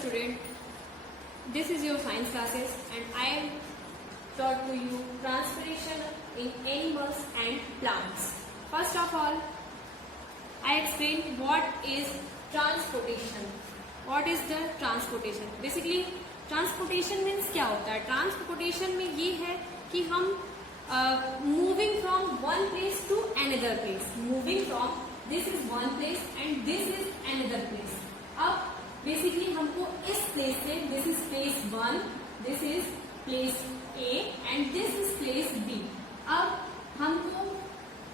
student, this is your science classes and I am taught to you transpiration in animals and plants. First of all, I explain what is transportation. What is the transportation? Basically, transportation means क्या होता है? Transportation में ये है कि हम moving from one place to another place. Moving from this is one place and this is another place. अब basically हमको इस place से this is place 1, this is place A and this is place B. अब हमको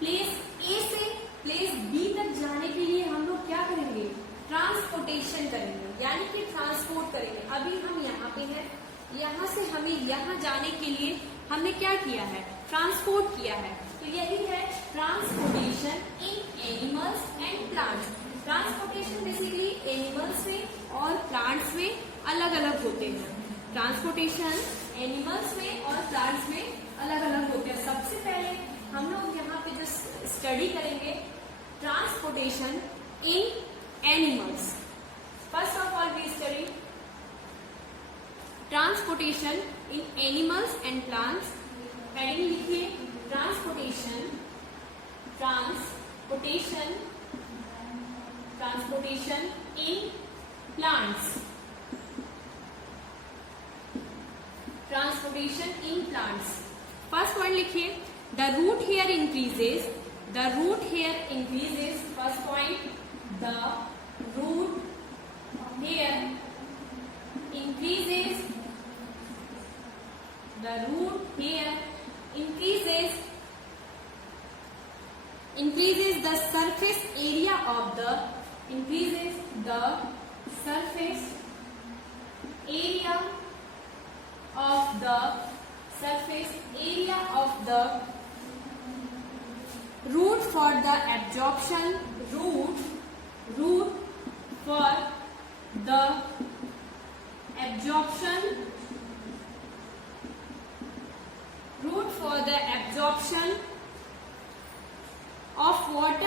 place A से place B तक जाने के लिए हम लोग क्या करेंगे? ट्रांसपोर्टेशन करेंगे, यानी कि ट्रांसपोर्ट करेंगे. अभी हम यहाँ पे हैं, यहाँ से हमें यहाँ जाने के लिए हमने क्या किया है? ट्रांसपोर्ट किया है. तो यही है transportation in animals and plants. Transportation basically animals में और प्लांट्स में अलग अलग होते हैं. ट्रांसपोर्टेशन एनिमल्स में और प्लांट्स में अलग अलग होते हैं. सबसे पहले हम लोग यहाँ पे जो स्टडी करेंगे transportation in animals. First of all we study transportation in animals and plants. Heading लिखिए transportation. Transportation transportation in plants. Transportation in plants. First word लिखिए the root hair increases. The root hair increases. First point the root hair increases. The root hair increases the surface area of the surface area of the root for the absorption. Root for the absorption of water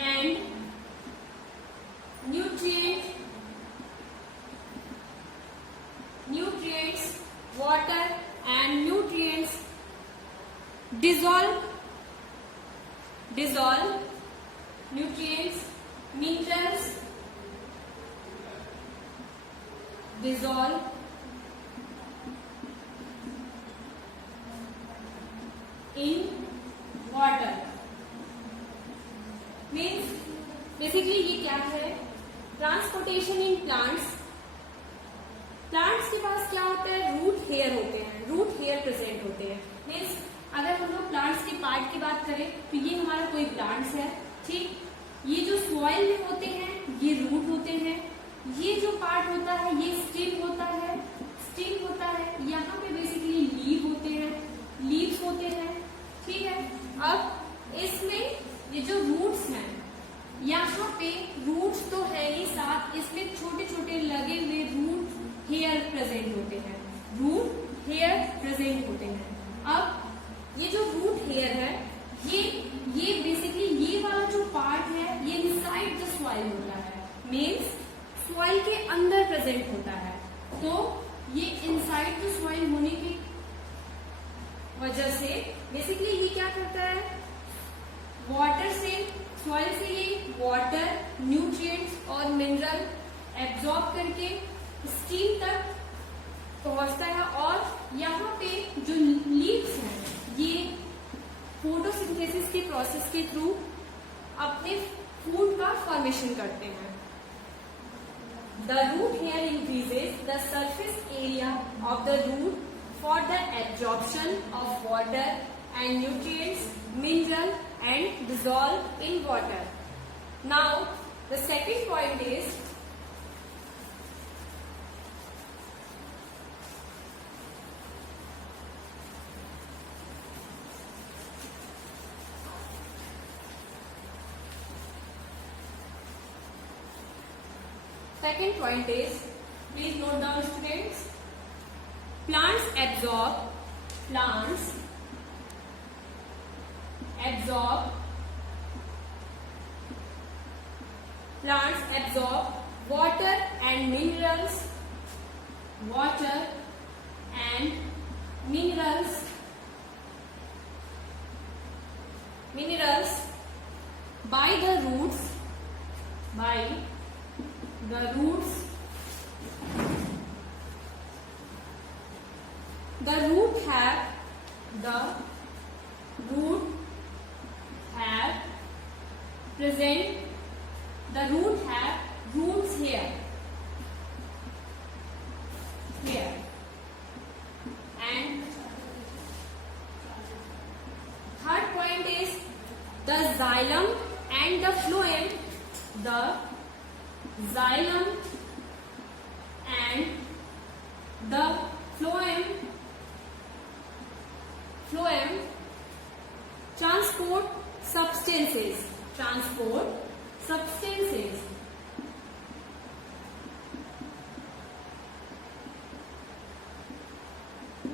and nutrients dissolve nutrients, minerals dissolve in water. Means basically ये क्या है? Transportation in plants. Plants के पास क्या होता है? Root hair होते हैं. Root hair present होते हैं. मीन्स अगर हम लोग प्लांट्स के पार्ट की बात करें तो ये हमारा कोई प्लांट्स है. ठीक, ये जो सॉइल में होते हैं ये रूट होते हैं. ये जो पार्ट होता है ये स्टेम होता है. यहाँ पे बेसिकली लीव होते हैं, लीव्स होते हैं. ठीक है. अब इसमें ये जो रूट्स हैं, यहाँ पे रूट्स तो है ही, साथ इसमें छोटे छोटे लगे हुए रूट हेयर प्रेजेंट होते हैं. रूट हेयर प्रेजेंट होते हैं. अब ये जो रूट हेयर है ये बेसिकली ये वाला जो पार्ट है ये इनसाइड द सॉइल होता है. मीन्स सॉइल के अंदर प्रेजेंट होता है. तो ये इनसाइड द सॉइल होने की वजह से बेसिकली ये क्या करता है? वाटर से, सॉइल से ये वाटर, न्यूट्रिएंट्स और मिनरल एब्जॉर्ब करके स्टीम तक पहुंचता है. और यहाँ पे जो लीव्स हैं ये फोटोसिंथेसिस के प्रोसेस के थ्रू अपने फूड का फॉर्मेशन करते हैं. The root hair increases the surface area of the root for the absorption of water and nutrients, mineral and dissolve in water. Now the second point is please note down students. Plants absorb plants absorb water and minerals, water and minerals by the roots, the root have roots here, and third point is the xylem and the phloem, transport substances.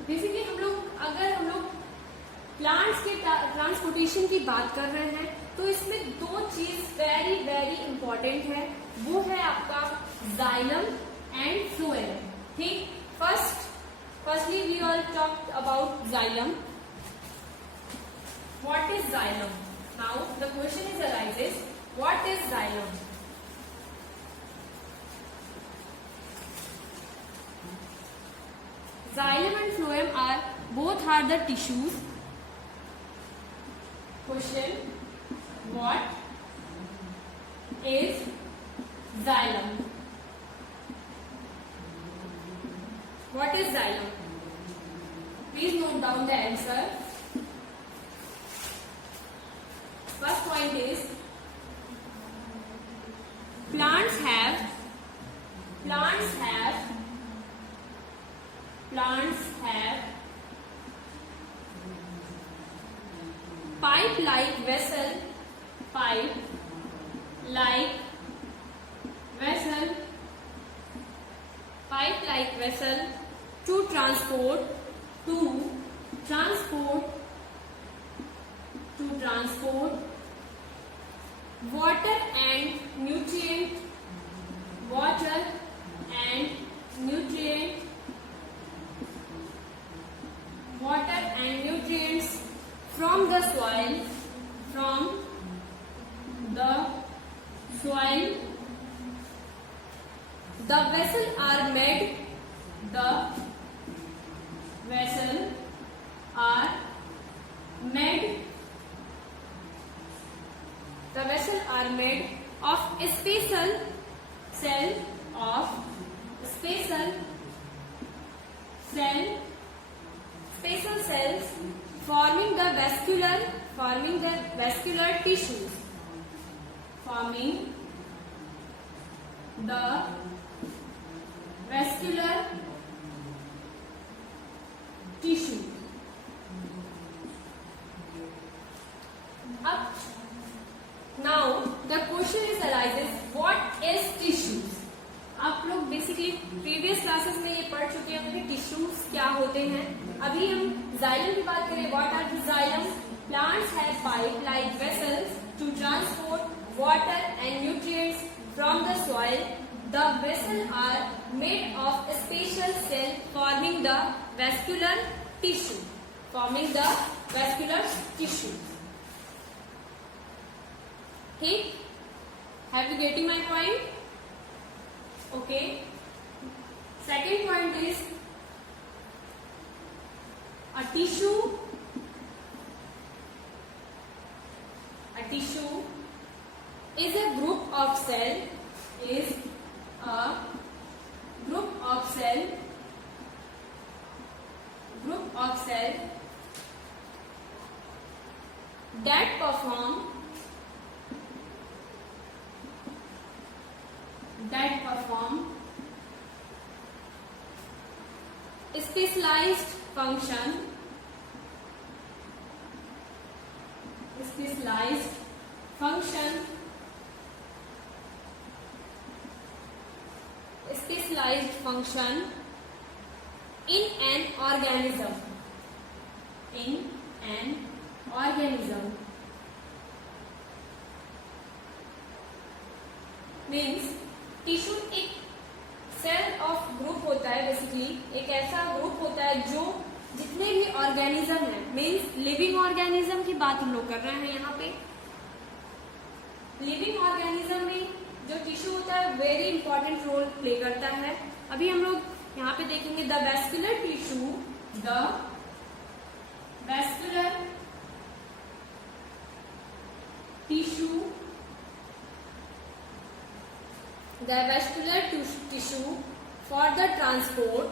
Basically हम लोग प्लांट्स के ट्रांसपोर्टेशन की बात कर रहे हैं तो इसमें दो चीज वेरी वेरी इंपॉर्टेंट है, वो है आपका जाइलम एंड फ्लोएम. ठीक, firstly we all talk about xylem. What is xylem? Now the question is arises, what is xylem? Xylem and phloem both are the tissues. Question: what is xylem? What is xylem? Please note down the answer. First point is plants have pipe-like vessel to transport water and nutrients from the soil. The vessels are made of special cells forming the vascular tissues. Now the question is arises, what is tissues? आप लोग basically previous classes में ये पढ़ चुके हैं कि टिश्यूज क्या होते हैं. अभी हम जाइलम की बात करें. What are the xylem? Plants have pipe like vessels to transport water and nutrients from the soil. The vessel are made of special cell forming the vascular tissue. ठीक, have you getting my point? Okay. Second point is a tissue is a group of cell that perform specialized function in an organism. Means tissue एक cell of group होता है, बेसिकली एक ऐसा ग्रुप होता है जो जितने भी ऑर्गेनिज्म है, मीन्स लिविंग ऑर्गेनिज्म की बात हम लोग कर रहे हैं यहाँ पे। लिविंग ऑर्गेनिज्म में जो टिश्यू होता है वेरी इंपॉर्टेंट रोल प्ले करता है। अभी हम लोग यहाँ पे देखेंगे the vascular tissue, the vascular tissue, the vascular tissue for the transport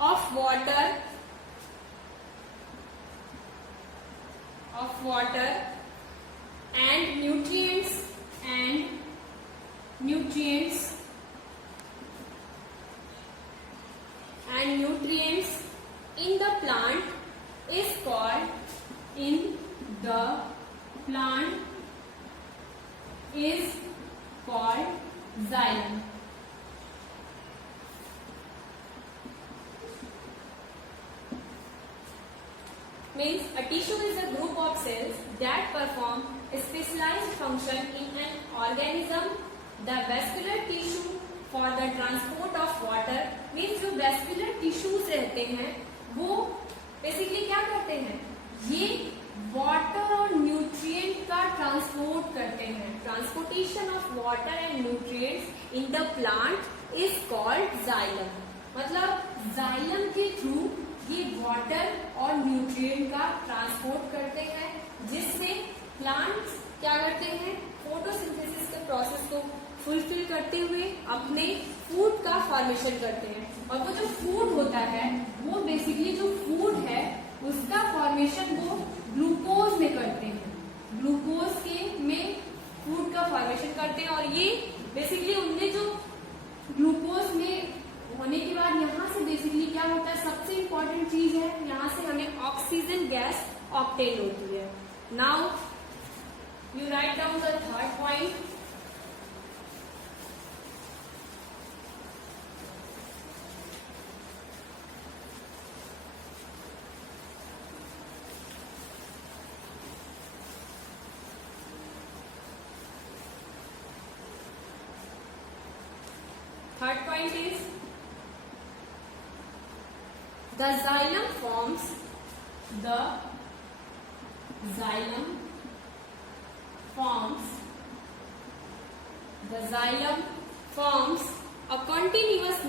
of water and nutrients in the plant is called xylem. Means a tissue is a group of cells that perform a specialized function in an organism. The vascular tissue for the transport of water, means जो vascular tissues रहते हैं वो बेसिकली क्या करते हैं, ये वाटर और न्यूट्रिएंट का ट्रांसपोर्ट करते हैं। Transportation of water and nutrients in the plant is called xylem. मतलब जाइलम के थ्रू ये वाटर और न्यूट्रिएंट का ट्रांसपोर्ट करते हैं, जिससे प्लांट्स क्या करते हैं, फोटोसिंथेसिस के प्रोसेस को फुलफिल करते हुए अपने फूड का फॉर्मेशन करते हैं। और वो जो फूड होता है वो बेसिकली जो फूड है उसका फॉर्मेशन वो ग्लूकोज में करते हैं। ग्लूकोज के में फूड का फॉर्मेशन करते हैं और ये बेसिकली उनने जो ग्लूकोज में होने के बाद यहाँ से बेसिकली क्या होता है, सबसे इम्पोर्टेंट चीज है, यहाँ से हमें ऑक्सीजन गैस ऑब्टेन होती है। Now you write down the third point. Third point is the xylem forms a continuous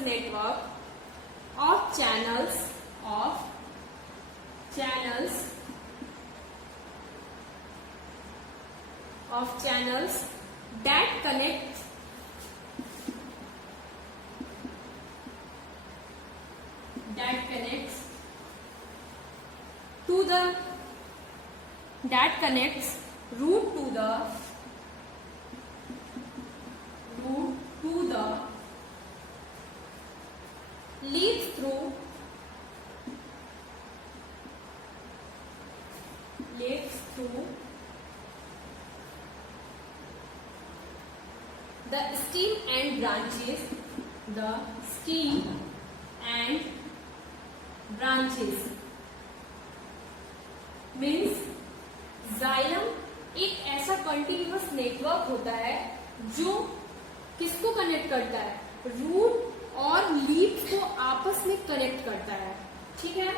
network of channels that connects root to the leads through the stem and branches, means xylem एक ऐसा continuous network होता है जो किसको कनेक्ट करता है, रूट और लीव्स को आपस में कनेक्ट करता है। ठीक है,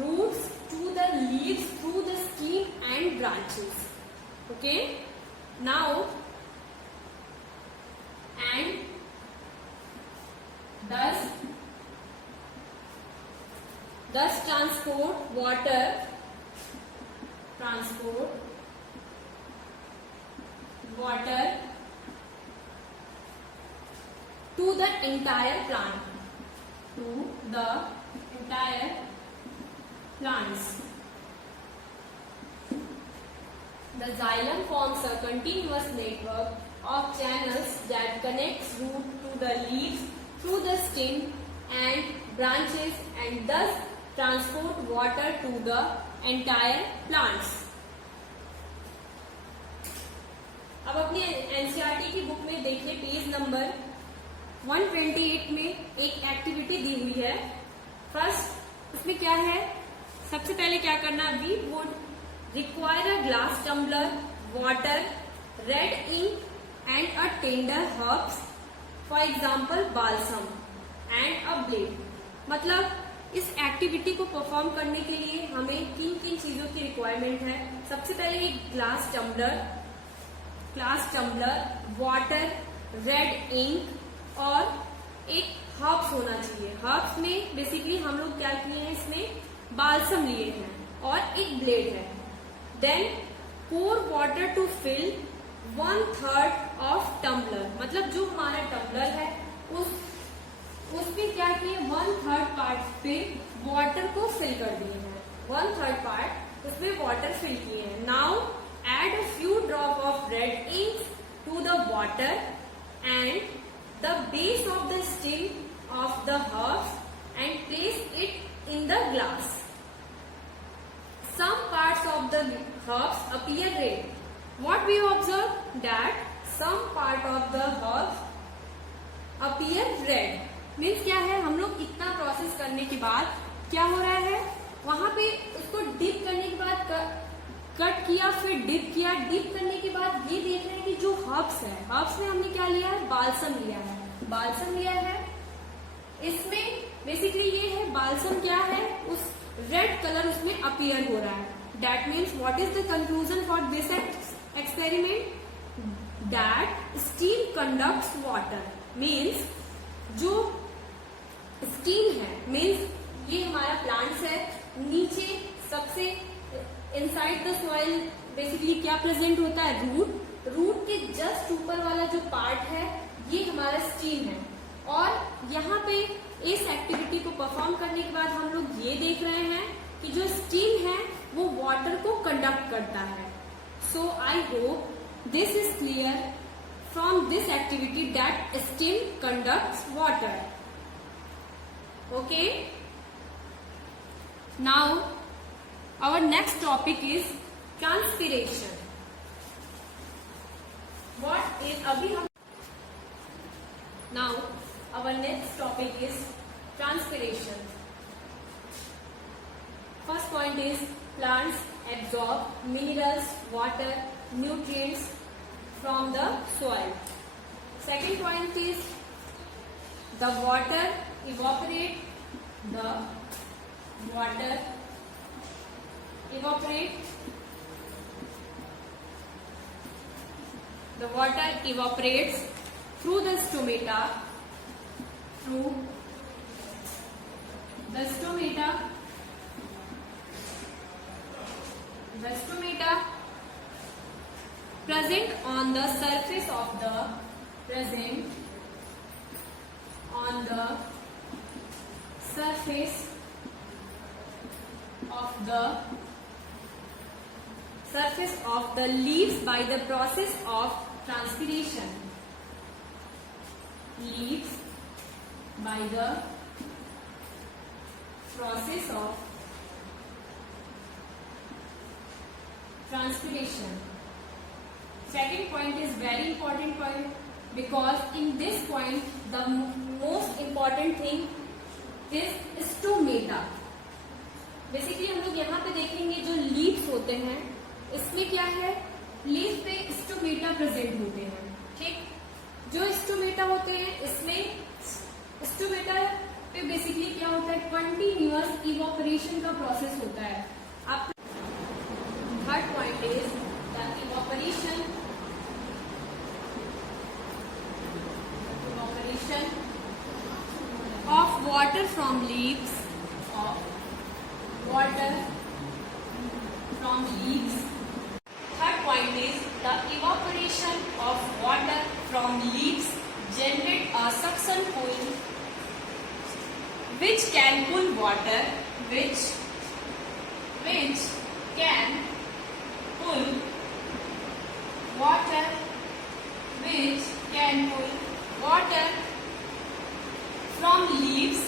roots to the leaves through the stem and branches. Okay, now and thus transport water to the entire plants. The xylem forms a continuous network of channels that connects root to the leaves through the stem and branches and thus transport water to the entire plants. अब अपनी एनसीईआरटी की बुक में देखिए page number 128 में एक एक्टिविटी दी हुई है. फर्स्ट इसमें क्या है, सबसे पहले क्या करना, we would require a glass tumbler, water, red ink and a tender herbs, for example balsam and a blade. मतलब इस एक्टिविटी को परफॉर्म करने के लिए हमें किन किन चीजों की रिक्वायरमेंट है. सबसे पहले एक glass tumbler, water, red ink और एक हर्ब्स होना चाहिए. हर्ब्स में बेसिकली हम लोग क्या किए हैं, इसमें बालसम लिए हैं और एक ब्लेड है. Then pour water to fill 1/3 of tumbler. मतलब जो हमारा टम्बलर है उसमें क्या किए, 1/3 पार्ट पे वाटर को फिल कर दिए हैं. 1/3 पार्ट उसमें वाटर फिल किए हैं. Now add a few drop of red ink to the water and the base of the stem of the herbs and place it in the glass. Some parts of the herbs appear red. What we observe, that some part of the herbs appear red. Means क्या है, हम लोग इतना प्रोसेस करने के बाद क्या हो रहा है, वहां पे उसको डिप करने के बाद कट किया, फिर डिप किया. डिप करने के बाद ये देख रहे हैं कि जो हर्ब्स है, हर्ब्स में हमने क्या लिया है, बालसम लिया है. इसमें बेसिकली ये है, बालसम क्या है, उस रेड कलर उसमें अपीयर हो रहा है. That means what is the conclusion for this experiment, that steam conducts water. Means जो स्टीम है, मीन्स ये हमारा प्लांट्स है, नीचे सबसे इनसाइड द सॉइल बेसिकली क्या प्रेजेंट होता है, रूट के जस्ट ऊपर वाला जो पार्ट है ये हमारा स्टीम है. और यहाँ पे इस एक्टिविटी को परफॉर्म करने के बाद हम लोग ये देख रहे हैं कि जो स्टीम है वो वाटर को कंडक्ट करता है. So I hope this is clear from this activity that steam conducts water. Okay, now our next topic is transpiration. What is abhi hum now our next topic is transpiration. First point is plants absorb minerals, water, nutrients from the soil. Second point is the water evaporate. The water evaporates through the stomata. The stomata present on the surface of the surface of the leaves by the process of transpiration. Leaves by the process of transpiration. Second point is very important point, because in this point the most important thing is stomata. Basically हम लोग यहाँ पे देखेंगे जो लीव्स होते हैं, इसमें क्या है, लीफ पे स्टोमेटा प्रेजेंट होते हैं. ठीक, जो स्टोमेटा होते हैं, इसमें स्टोमेटा पे बेसिकली क्या होता है, कंटिन्यूअस इवोपरेशन का प्रोसेस होता है. आप third point is the evaporation of water from leaves. Third point is the evaporation of water from leaves generate a suction coil which can pull water, which can pull water from leaves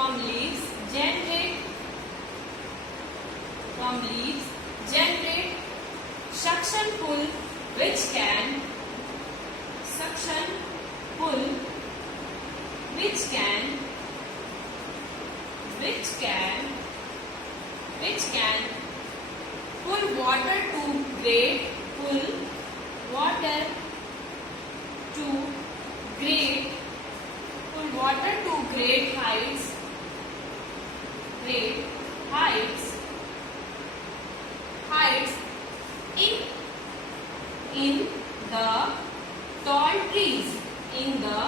from leaves generate suction pull which can pull water to great heights in the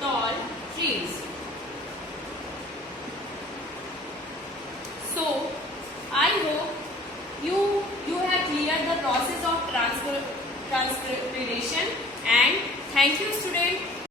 tall trees. So I hope you have cleared the process of transpiration, and thank you students.